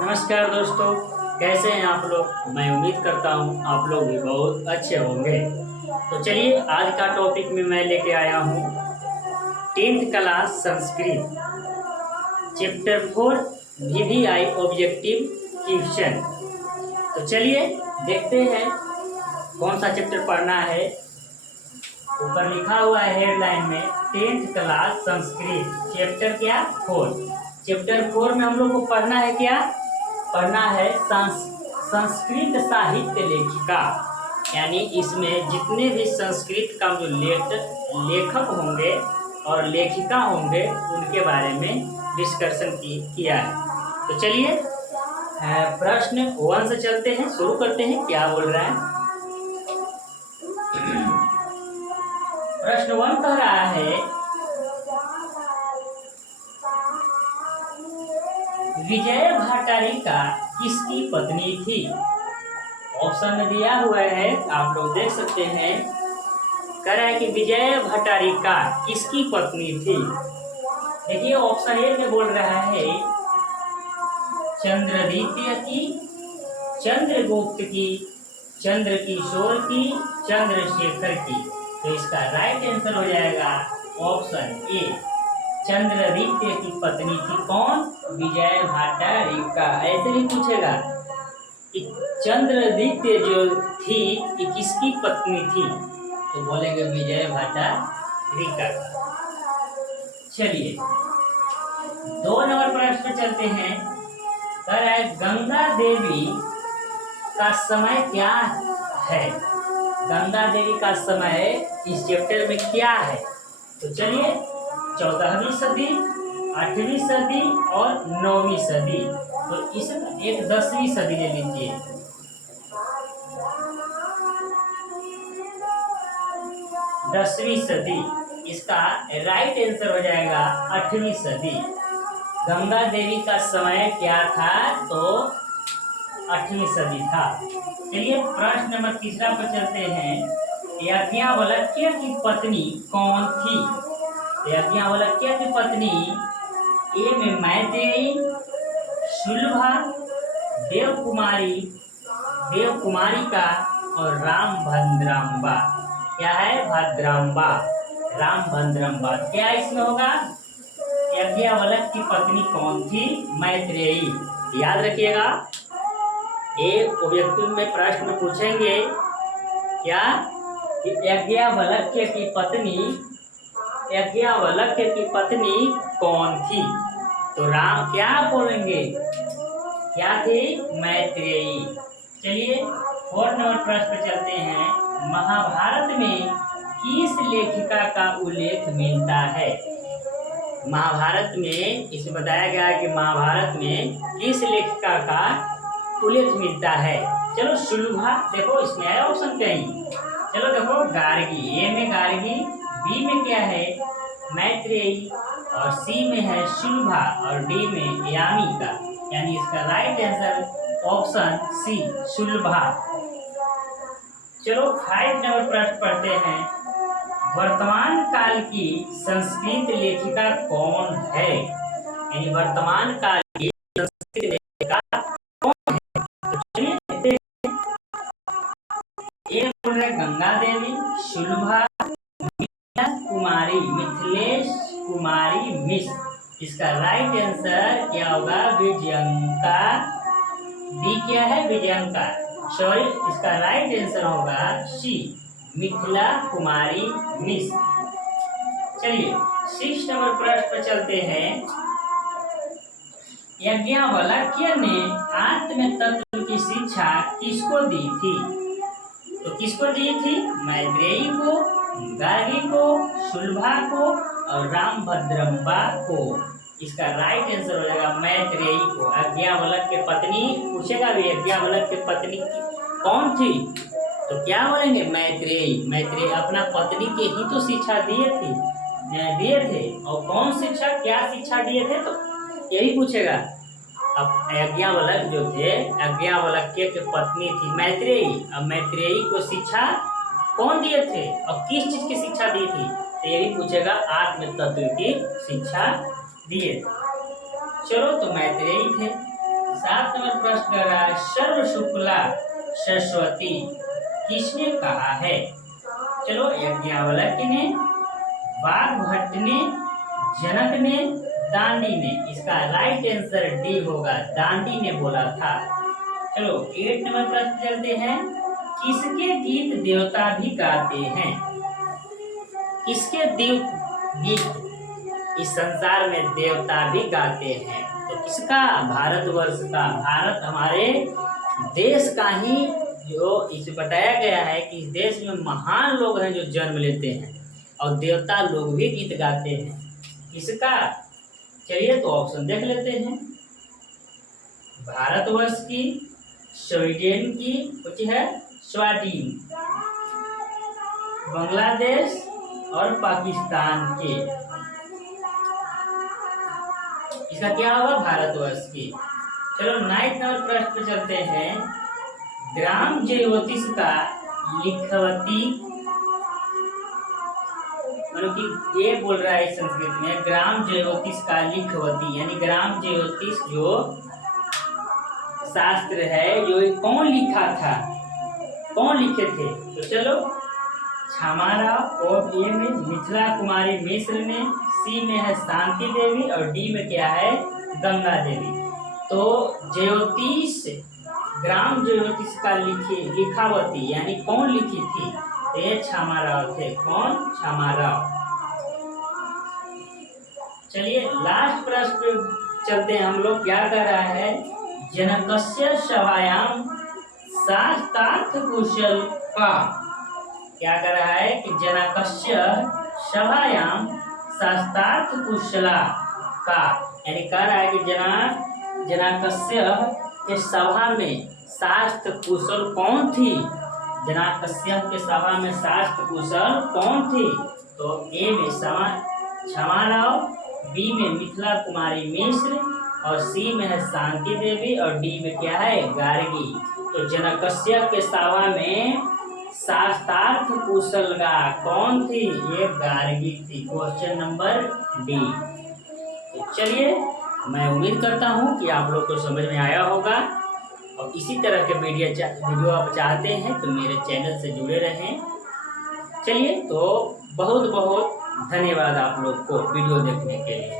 नमस्कार दोस्तों, कैसे हैं आप लोग। मैं उम्मीद करता हूँ आप लोग भी बहुत अच्छे होंगे। तो चलिए, आज का टॉपिक में मैं लेके आया हूँ 10th class Sanskrit chapter 4 VVI objective question. तो चलिए देखते हैं कौन सा चैप्टर पढ़ना है। ऊपर लिखा हुआ है हेडलाइन में 10th क्लास संस्कृत चैप्टर क्या 4। चैप्टर 4 में हम लोग को पढ़ना है क्या, पढ़ना है संस्कृत साहित्य लेखिका। यानी इसमें जितने भी संस्कृत का जो लेखक होंगे और लेखिका होंगे उनके बारे में डिस्कशन किया है। तो चलिए प्रश्न 1 से चलते हैं, शुरू करते हैं क्या बोल रहा है। प्रश्न 1 कह रहा है, विजय भट्टारिका किसकी पत्नी थी। ऑप्शन में दिया हुआ है, आप लोग देख सकते हैं। कह रहा है कि विजय भट्टारिका किसकी पत्नी थी। देखिए ऑप्शन ए में बोल रहा है चंद्रदित्य की, चंद्रगुप्त की, चंद्रकिशोर की, चंद्रशेखर की। तो इसका राइट आंसर हो जाएगा ऑप्शन ए, चंद्रदित्य की पत्नी थी। कौन? विजय भट्टारिका। ऐसे भी पूछेगा कि चंद्रदित्य जो थी ये किसकी पत्नी थी, तो बोलेंगे विजय भट्टारिका। चलिए 2 नंबर प्रश्न चलते हैं। कह रहा है गंगा देवी का समय क्या है। गंगा देवी का समय इस चैप्टर में क्या है। तो चलिए 14वीं सदी, 8वीं सदी और 9वीं सदी। तो इस एक 10वीं सदी ले लीजिए। 10वीं सदी, इसका राइट आंसर हो जाएगा 8वीं सदी। गंगा देवी का समय क्या था, तो 8वीं सदी था। चलिए प्रश्न नंबर 3 पर चलते हैं। याज्ञवल्क्य की पत्नी कौन थी। याज्ञवल्क्य की पत्नी ए में मैत्रेयी, शुल्भा, देवकुमारिका और रामभद्रांबा। क्या है? भद्रांबा, रामभद्रांबा। क्या इसमें होगा? याज्ञवल्क्य की पत्नी कौन थी? मैत्रेयी। याद रखिएगा, ये ऑब्जेक्टिव में प्रश्न पूछेंगे क्या कि याज्ञवल्क्य की पत्नी कौन थी। तो राम क्या बोलेंगे, क्या थी? मैत्रेयी। चलिए 4 नंबर प्रश्न पर चलते हैं। महाभारत में किस लेखिका का उल्लेख मिलता है। महाभारत में इसमें बताया गया है कि महाभारत में किस लेखिका का उल्लेख मिलता है। चलो शुल्भा, देखो इसमें है ऑप्शन कहीं। चलो देखो गार्गी, ए में गार्गी, बी में क्या है? मैत्रेयी, और सी में है शुल्भा और डी में यामिका। यानी इसका राइट आंसर ऑप्शन सी, शुल्भा। चलो 5 नंबर प्रश्न पढ़ते हैं। वर्तमान काल की संस्कृत लेखिका कौन है। यानी वर्तमान काल की संस्कृत लेखिका कौन है। तो चलिए एक बोल रहे गंगा देवी, शुल्भा, मिथिलेश कुमारी मिश्र। इसका राइट आंसर क्या होगा? विजयंका। डी क्या है? विजयंका। सॉरी, इसका राइट आंसर होगा सी, मिथिला कुमारी मिश्र। चलिए 6 नंबर प्रश्न पर चलते हैं। याज्ञवल्क्य ने आत्म तत्व की शिक्षा किसको दी थी। तो किसको दी थी? मैत्रेयी को, गार्गी को, शुल्भा को और रामभद्रांबा को। इसका राइट आंसर हो जाएगा मैत्रेयी को। याज्ञवल्क्य की पत्नी पूछेगा भी, याज्ञवल्क्य की पत्नी कौन थी, तो क्या बोलेंगे? मैत्रेयी। मैत्रेयी अपना पत्नी के ही तो शिक्षा दिए थे। और कौन शिक्षा, क्या शिक्षा दिए थे, तो यही पूछेगा। अब याज्ञवल्क्य जो थे, याज्ञवल्क्य की पत्नी थी मैत्रेयी। अब मैत्रेयी को शिक्षा कौन दिए थे और किस चीज की शिक्षा दी थी, तो ये भी पूछेगा। आत्म तत्व की शिक्षा दिए थे। चलो तो मैत्रेयी थे। 7 नंबर प्रश्न कर रहा है, सर्व शुक्ला सरस्वती किसने कहा है? चलो, याज्ञवल्क्य ने, वाग्भट ने, जनक ने, दांडी ने। इसका राइट आंसर डी होगा, दांडी ने बोला था। चलो 8 नंबर प्रश्न चलते हैं, किसके गीत देवता भी गाते हैं? किसके गीत इस संसार में देवता भी गाते हैं? तो किसका? भारतवर्ष का, भारत हमारे देश का ही, जो इसे बताया गया है कि इस देश में महान लोग हैं जो जन्म लेते हैं और देवता लोग भी गीत गाते हैं। किसका? चलिए तो ऑप्शन देख लेते हैं। भारतवर्ष की, स्वीडन की, कुछ है स्वाडीन, बांग्लादेश और पाकिस्तान के। इसका क्या होगा? भारतवर्ष की। चलो 9 नंबर प्रश्न पे चलते हैं, ग्राम ज्योतिष का लिखवती, मतलब कि ये बोल रहा है संस्कृत में, ग्राम ज्योतिष का लिखवती, यानी ग्राम ज्योतिष जो शास्त्र है, जो कौन लिखा था, कौन लिखे थे? तो चलो, छामाराव, और ए में मिथिला कुमारी मिश्र ने, सी में है शांति देवी और डी में क्या है? गंगा देवी। तो ज्योतिष, ग्राम ज्योतिष का लिखावती यानी कौन लिखी थी? तो ये छामाराव थे। कौन? छामाराव। चलिए लास्ट प्रश्न पे चलते हैं हम लोग। क्या कर रहा है? जनकस्य सभायाम शास्त्रार्थ कुशल का। क्या कर रहा है कि जनकस्य सभायाम शास्त्रार्थ कुशला का, यानी कह रहा है कि जनकस्य के सभा में शास्त्र कुशल कौन थी? जनकस्य के सभा में शास्त्र कुशल कौन थी? तो ए में छमाराव, बी में मिथिला कुमारी मिश्र और सी में है शांति देवी और डी में क्या है? गार्गी। तो जनकस्य के सभा में शास्त्रार्थ कुशलगा कौन थी? ये गार्गी थी। Question number D. तो चलिए, मैं उम्मीद करता हूँ कि आप लोग को समझ में आया होगा और इसी तरह के वीडियो आप चाहते हैं तो मेरे चैनल से जुड़े रहें। चलिए, तो बहुत बहुत धन्यवाद आप लोग को वीडियो देखने के लिए।